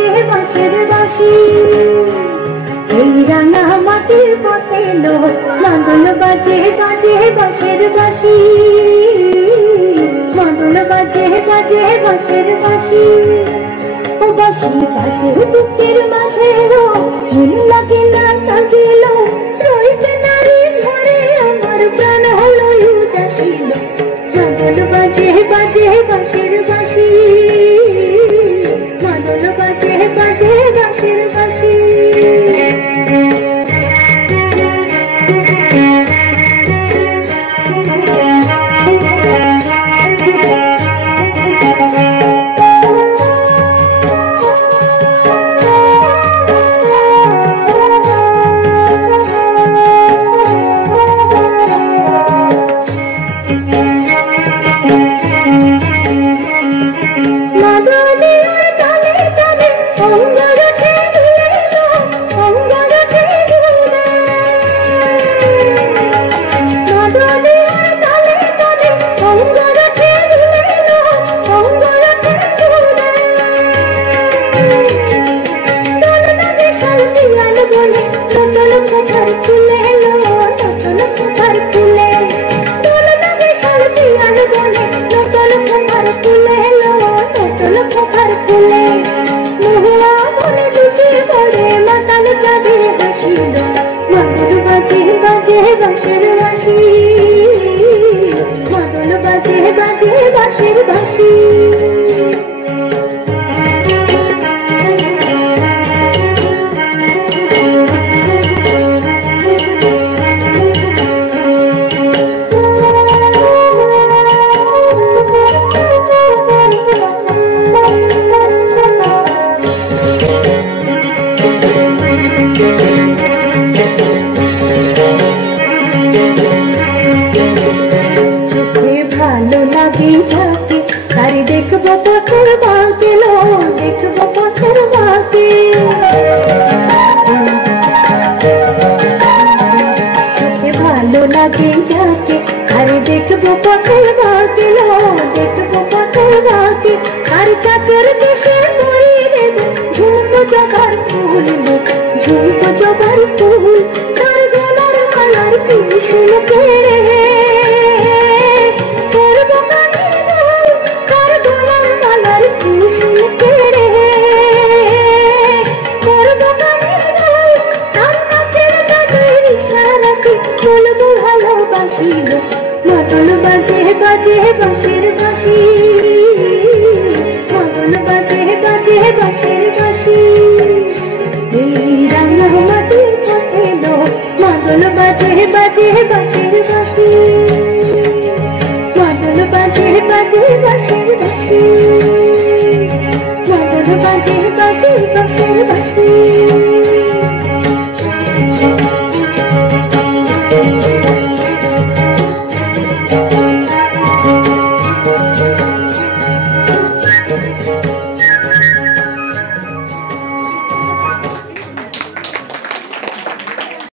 বাজে বাঁশের বাঁশি এই রাঙা মাটির পথে লো মাদল বাজে বাজে বাঁশের বাঁশি মাদল বাজে বাজে বাঁশের বাঁশি ও বাঁশি বাজে বুকের মাঝে লো মন লাগে না কাজে লো রইবে নারী ঘরে আমার প্রাণ হলো উদাসী লো মাদল বাজে বাজে বাঁশের বাঁশি মাদল বাজে বাজে বাঁশের বাঁশি बाजे बाजे